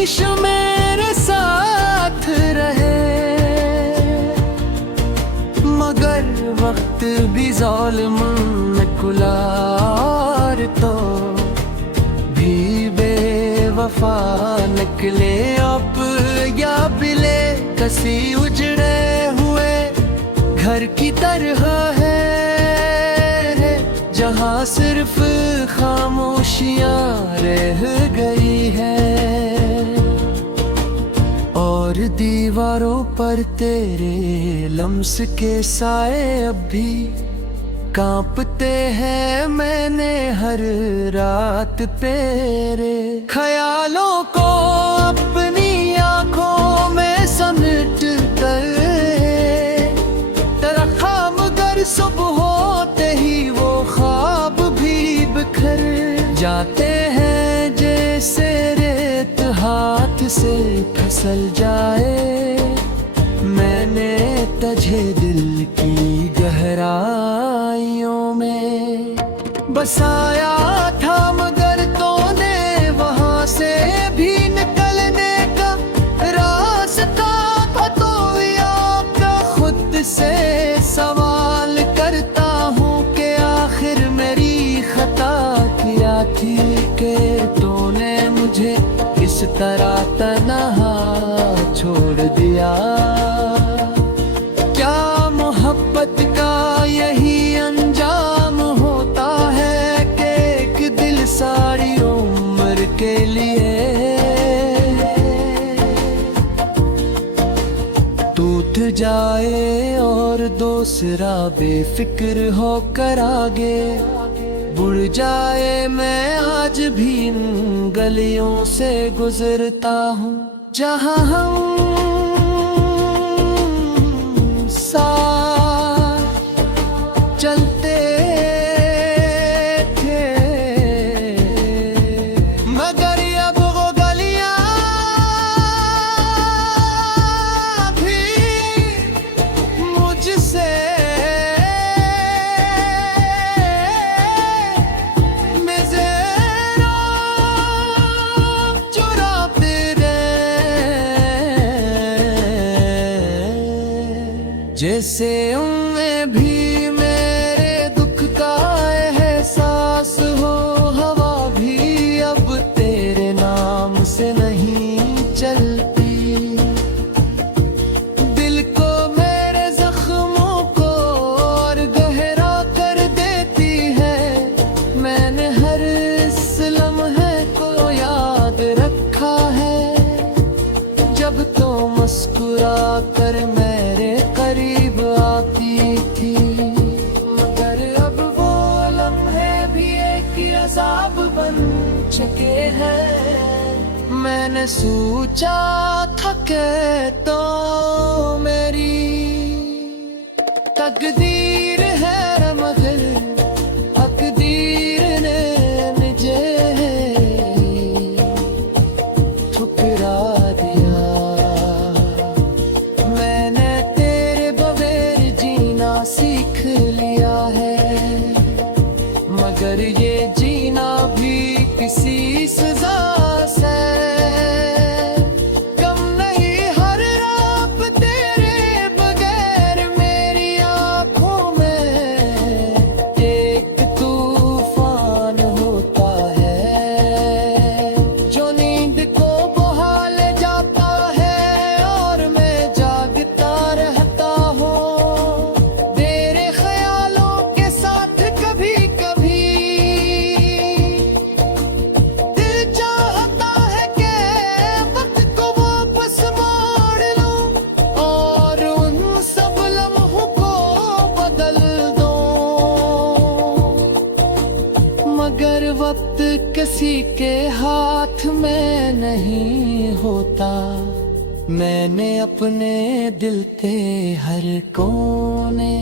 हमेशा मेरे साथ रहे, मगर वक्त भी ज़ालिम निकला तो भी बेवफा निकले। अब या बिले कसी उजड़े हुए घर की तरह है, जहाँ सिर्फ खामोशियाँ रह गई है। और दीवारों पर तेरे लम्स के साए अब भी कांपते हैं। मैंने हर रात तेरे ख्यालों को अपनी आंखों में समेट कर रखा, मगर सुबह होते ही वो ख्वाब भी बिखर जाते हैं। जैसे रेत हाथ से फिसल जाए, मैंने तुझे दिल की गहराइयों में बसाया था, मगर तूने वहां से भी निकलने का रास्ता था। तो या खुद से सवाल करता हूँ कि आखिर मेरी खता क्या थी कि तूने मुझे इस तरह तन्हा छोड़ दिया। क्या मोहब्बत का यही अंजाम होता है कि एक दिल सारी उम्र के लिए टूट जाए और दूसरा बेफिक्र होकर आगे बुड़ जाए। मैं आज भी इन गलियों से गुजरता हूँ जहाँ हम साथ चलते थे, मगर अब वो गलियाँ भी मुझसे जैसे उनमें भी मेरे दुख का एहसास हो। हवा भी अब तेरे नाम से नहीं चलती, दिल को मेरे जख्मों को और गहरा कर देती है। मैंने हर इस लम्हे को याद रखा है, जब तो मुस्कुरा कर मेरे करीब आती थी, मगर अब वो लम्हे भी एक अज़ाब बन चुके हैं। मैंने सोचा था कि तो मेरी तकदीर है, मगर तकदीर ने मुझे ठुकरा दिया। सीख लिया है, मगर ये जीना भी किसी सजा से कम नहीं। हर रात तेरे बगैर मेरी आंखों में एक तूफान होता है, जो नींद को बहा ले जाता है और मैं जागता रहता हूँ। मगर वक्त किसी के हाथ में नहीं होता। मैंने अपने दिल के हर कोने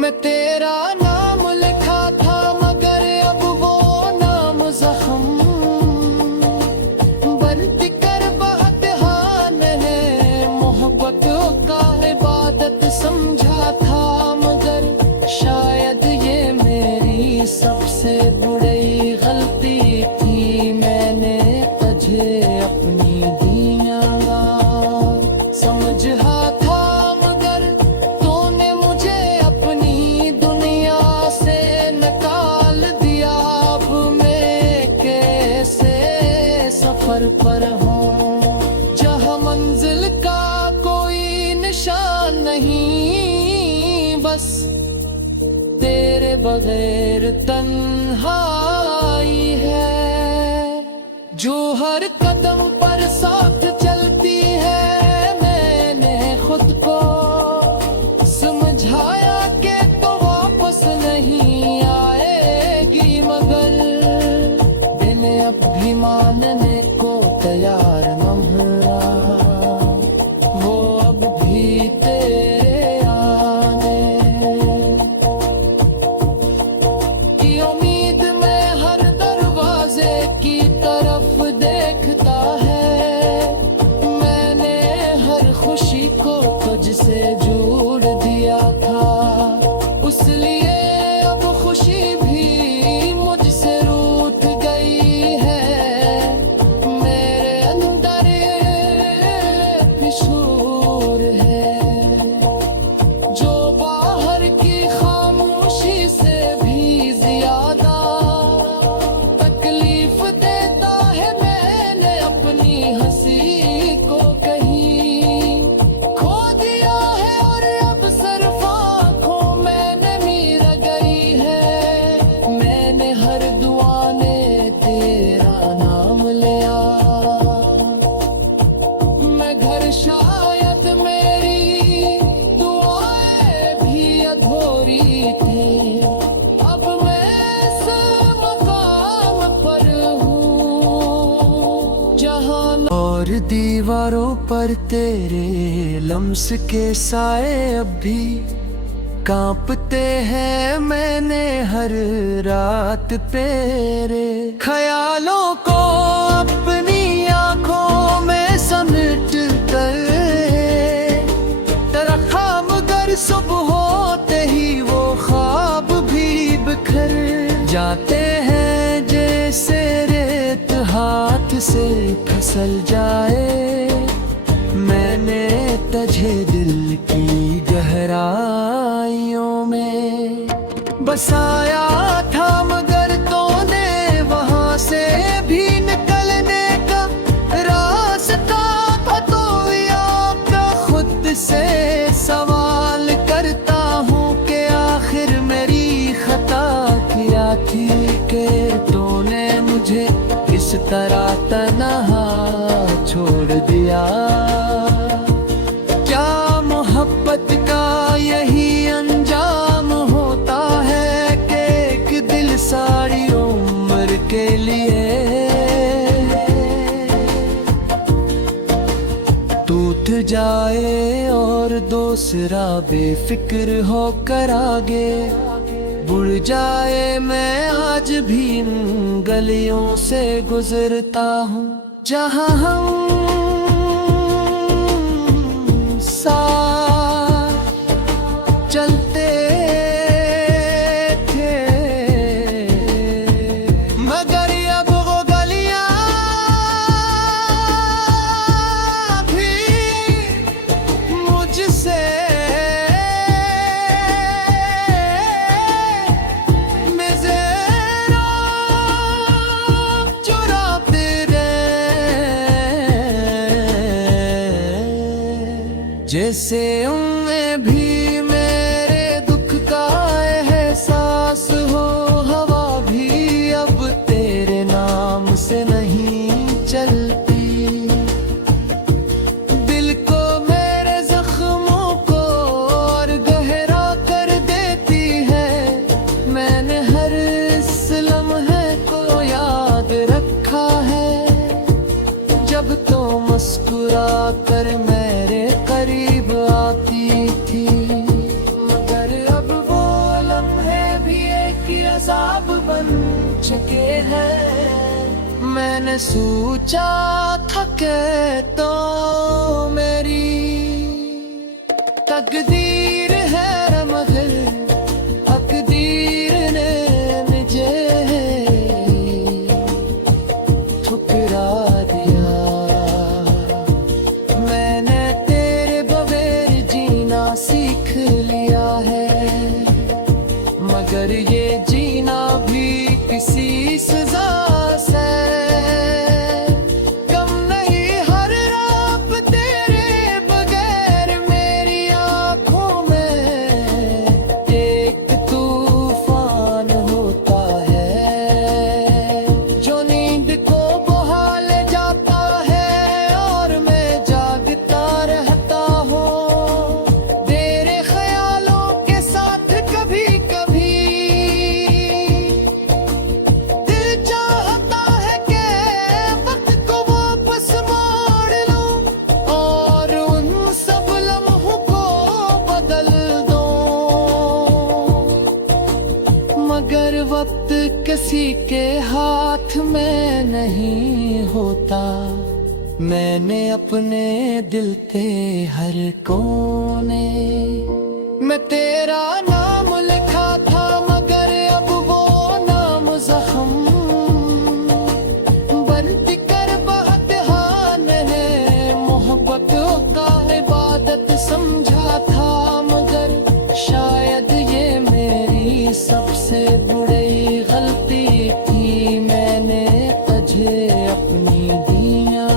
में तेरा नाम लिखा था, मगर अब वो नाम जख्म बनती कर बहुत हान है। मोहब्बत का इबादत समझा था, मगर शायद ये मेरी सबसे बुरी गलती थी। मैंने तुझे अपनी सफर पर हूँ, जहाँ मंजिल का कोई निशान नहीं, बस तेरे बगैर तन्हाई है, जो हर कदम पर साथ चलती है। मैंने खुद को समझाया कि तो वापस नहीं आएगी, मगर दिन अब भी मानने को तैयार न हुआ, वो अब भी तेरे आने की उम्मीद में हर दरवाजे की तरफ देखता है। मैंने हर खुशी को तुझसे जोड़ दिया था, उसलिए अब खुशी भी मुझसे रूठ गई है। मेरे अंदर फिशूर है, जो बाहर की खामोशी से भी ज्यादा तकलीफ देता है। मैंने अपनी हंसी को कहीं खो दिया है, और अब सिर्फ आँखों में नमी रह गई है। मैंने हर दुआ में तेरा नाम लिया, मैं घर शायद मेरी दुआएं भी अधूरी थी। अब मैं इस मकाम पर हूँ जहाँ और दीवारों पर तेरे लम्स के साए अब भी कांपते हैं। मैंने हर रात तेरे ख्यालों को अपनी आंखों में समेट कर रखा, मगर सुबह होते ही वो ख्वाब भी बिखर जाते हैं, जैसे रेत हाथ से फिसल जाए। मैंने तुझे दिल की गहराइयों में बसाया था, मगर तूने वहां से भी निकलने का रास्ता था। तो या खुद से सवाल करता हूँ कि आखिर मेरी खता क्या थी कि तूने मुझे इस तरह तन्हा छोड़ दिया। क्या मोहब्बत का यही अंजाम होता है कि एक दिल सारी उम्र के लिए टूट जाए, और दूसरा बेफिक्र होकर आगे बुड़ जाए। मैं आज भी इन गलियों से गुजरता हूँ जहाँ हम साथ चलते थे, मगर अब वो गलियाँ भी मुझसे जैसे उनमें भी मेरे दुख का एहसास हो। हवा भी अब तेरे नाम से नहीं चलती, दिल को मेरे जख्मों को और गहरा कर देती है। मैंने हर इस लम्हे को याद रखा है, जब तो मुस्कुरा कर मेरे करीब आती थी, मगर अब वो लम्हे भी एक अज़ाब बन चुके हैं। मैंने सोचा था कि तो मेरी तकदीर है, मगर तकदीर ने मुझे ठुकरा दिया। मैंने तेरे बगैर जीना सीख लिया है, मगर ये जीना भी किसी सजा से के हाथ में नहीं होता। मैंने अपने दिल के हर कोने में तेरा नाम लिखा था, मगर अब वो नाम जख्म बनती कर बहुत हान है। मोहब्बत का इबादत समझा था, मगर शायद ये मेरी सबसे बड़ी गलती थी। मैंने तुझे अपनी दिया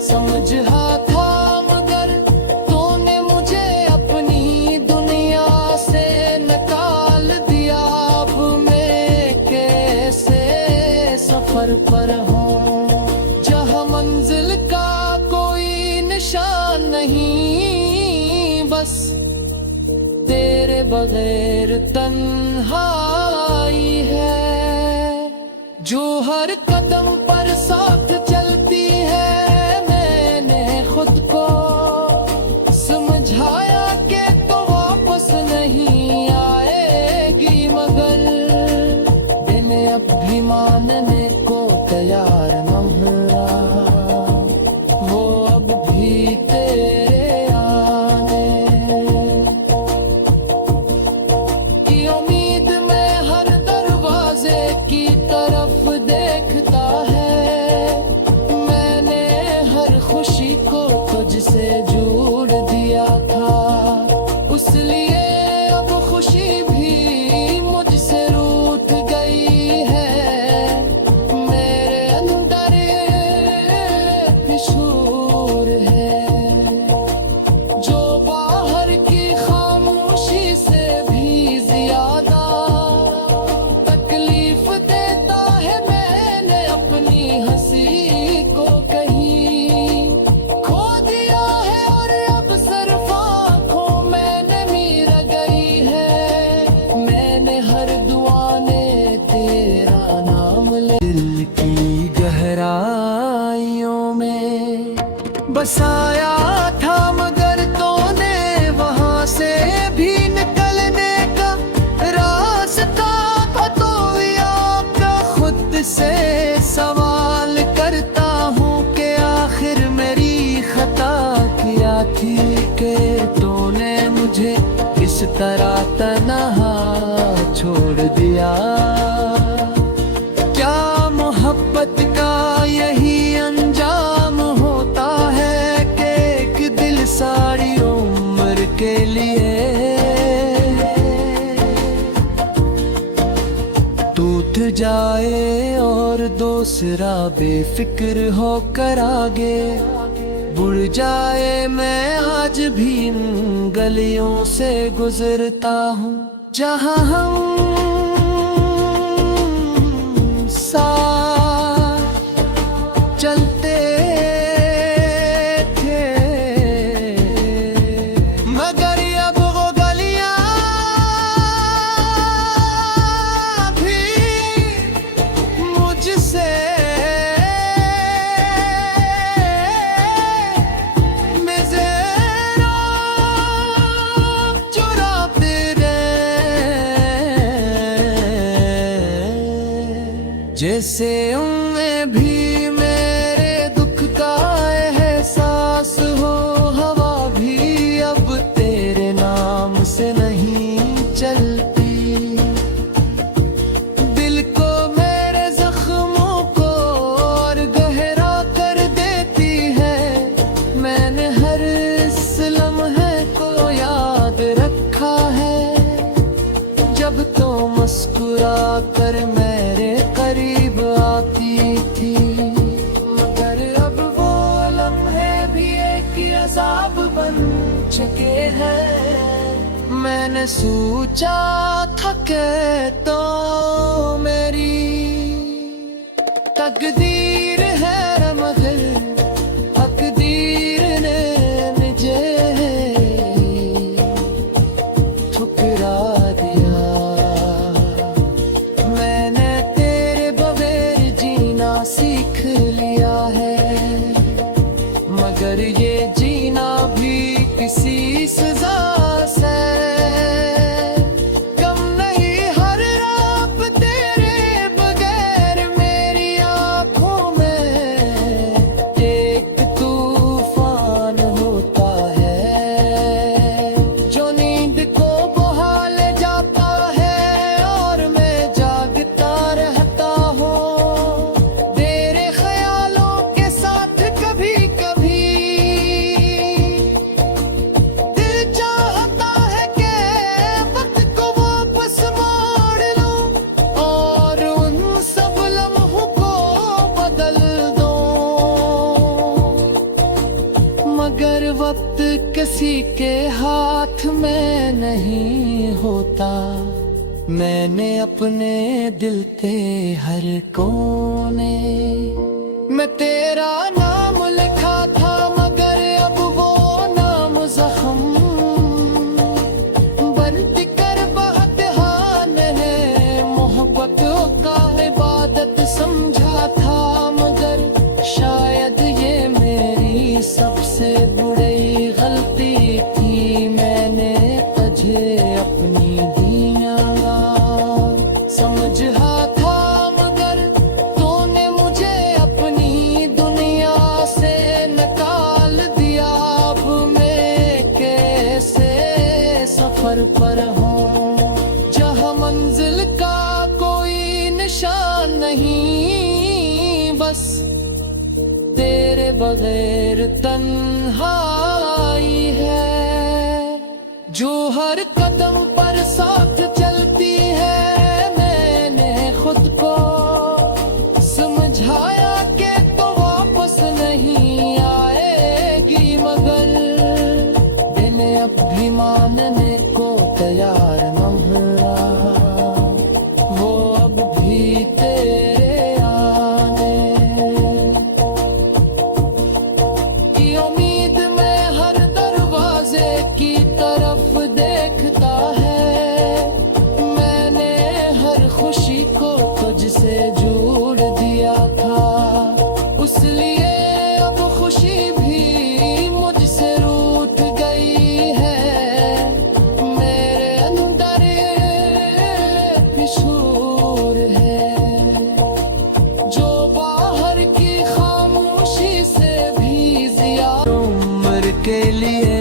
समझा था, मगर तूने मुझे अपनी दुनिया से निकाल दिया। अब मैं कैसे सफर पर हूँ जहाँ मंजिल का कोई निशान नहीं, बस तेरे बगैर तन्हाई है जो हर कदम पर साथ चलती है। मैंने खुद को समझाया कि तो वापस नहीं आएगी, मगर दिन अब भी मानने को तैयार न हुआ। वो अब भी तेरे आने की उम्मीद में हर दरवाजे की तरफ देखता है। मैंने हर खुशी को तुझसे जोड़ दिया था, उसलिए अब खुशी भी मुझसे रूठ गई है। मेरे अंदर एक शूर है जो बाहर की खामोशी से भी ज्यादा तकलीफ देता है। मैंने अपनी हंसी को कहीं खो दिया है, और अब सिर्फ आँखों में नमी रह गई है। मैंने हर दुआ ने तेरा नाम ले दिल की गहराइयों में बसाया था, मगर तूने वहां से भी निकलने का रास्ता बतौया। का खुद से सवाल करता हूँ कि आखिर मेरी खता क्या थी कि तूने मुझे इस तरह तन्हा छोड़ दिया। क्या मोहब्बत का यही अंजाम होता है कि एक दिल सारी उम्र के लिए टूट जाए और दूसरा बेफिक्र होकर आगे बुड़ जाए। मैं आज भी इन गलियों से गुजरता हूँ जहाँ हम साथ चलते थे, मगर अब वो गलियां भी मुझसे मेज़ेरा चुराते जैसे उनमें भी मेरे दुख का एहसास हो। हवा भी अब तेरे नाम से नहीं चलती, दिल को मेरे जख्मों को और गहरा कर देती है। मैंने हर इस लम्हे को याद रखा है जब तो मुस्कुरा कर मेरे करीब आती थी, मगर अब वो लम्हे भी एक अज़ाब बन चुके हैं। मैंने सोचा था कि तो मेरी तकदीर है, मगर तकदीर ने मुझे ठुकरा दिया। मैंने तेरे बगैर जीना सीख लिया है, मगर ये जीना भी किसी सजा से कम नहीं। हर रात तेरे किसी के हाथ में नहीं होता। मैंने अपने दिल के हर कोने में तेरा नाम लिखा था, मगर अब वो नाम जख्म बन कर बहुत हान है। मोहब्बत का इबादत समझा था, मगर शायद ये मेरी सबसे बड़ी गलती थी। मैंने तुझे अपनी दुनिया समझा था, मगर तूने मुझे अपनी दुनिया से निकाल दिया। अब मैं कैसे सफर पर हूँ जहाँ मंजिल का कोई निशान नहीं, बस तेरे बगैर तन्हाई है जो हर कदम पर साथ चलती है। मैंने खुद को समझाया कि तो वापस नहीं आएगी, मगर दिल अब भी मानने को तैयार न रहा। वो अब भी तेरे आने की उम्मीद में हर दरवाजे की तरफ देखता है। मैंने हर खुशी को तुझसे जोड़ दिया था, उसलिए अब खुशी भी मुझसे रूठ गई है। मेरे अंदर एक शूर है जो बाहर की खामोशी से भी ज्यादा उम्र के लिए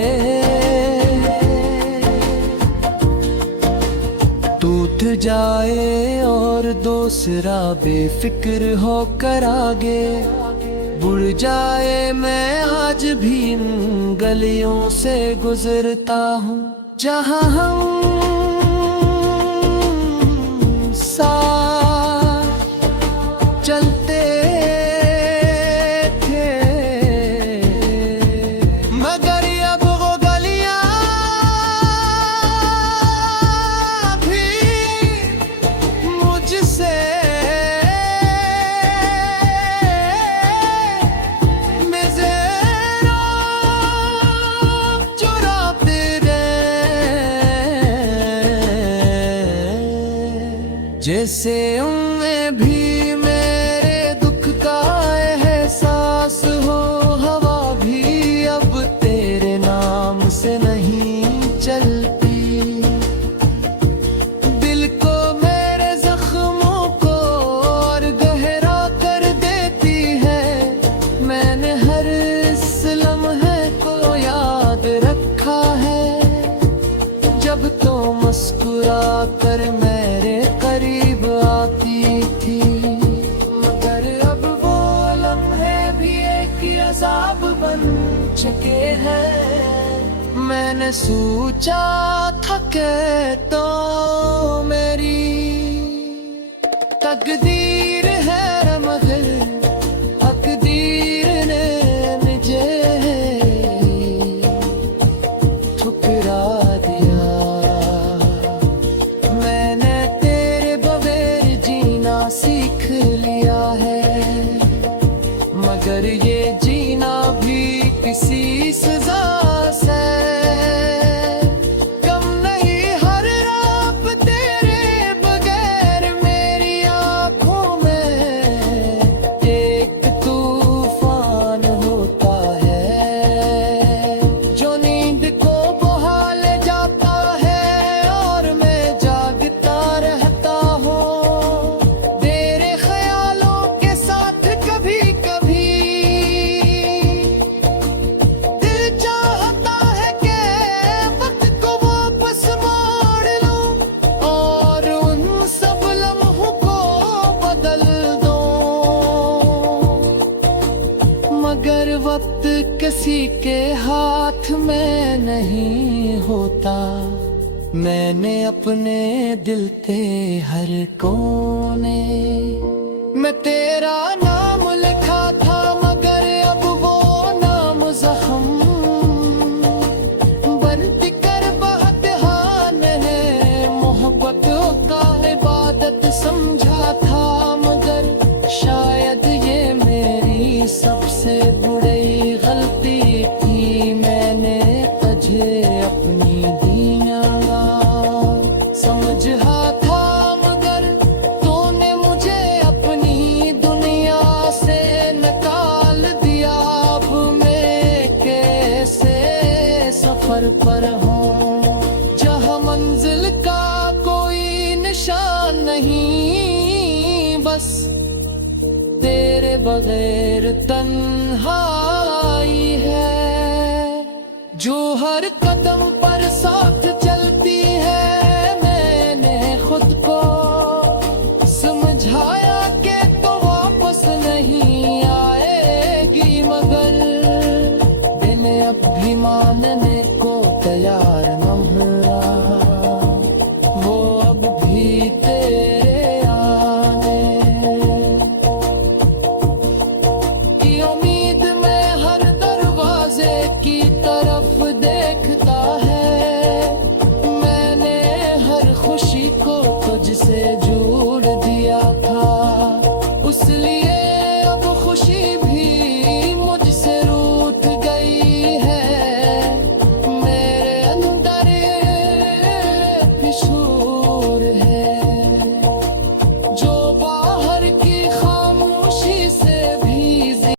टूट जाए और दूसरा बेफिक्र होकर आगे बुड़ जाए। मैं आज भी इन गलियों से गुजरता हूँ जहाँ हम साथ चलते थे, मगर अब वो गलियां भी मुझसे मेज़ेरा चुराते रहे। जैसे उनमें भी मेरे दुख का एहसास हो, हवा भी अब तेरे नाम से नहीं चलती। दिल को मेरे जख्मों को और गहरा कर देती है। मैंने हर इस लम्हे को याद रखा है जब तो मुस्कुरा कर मेरे करीब आती थी, मगर अब वो लम्हे भी एक अज़ाब बन चुके हैं। मैंने सोचा था कि तो मेरी तकदीर है, मगर तकदीर ने मुझे ठुकरा दिया। मैंने तेरे बगैर जीना सीख लिया है, मगर ये जीना भी किसी सजा से कम नहीं। हर रात तेरे बगैर मेरी आंखों में एक तूफान होता है जो नींद को बहा ले जाता है, और मैं जागता रहता हूँ तेरे ख्यालों के साथ। कभी कभी दिल चाहता है कि वक्त को वापस मोड़ लूं और उन सब लम्हों को बदल दूं, मगर वक्त किसी के हाथ में नहीं होता। मैंने अपने दिल के हर कोने में तेरा नाम लिखा था, मगर अब वो नाम जख्म सबसे बुरी गलती की मैंने तुझे अपनी दिया समझा था, मगर तूने मुझे अपनी दुनिया से निकाल दिया। अब मैं कैसे सफर पर हूँ जहाँ मंजिल का कोई निशान नहीं, बस तेरे बगैर तन्हाई है जो हर कदम पर सा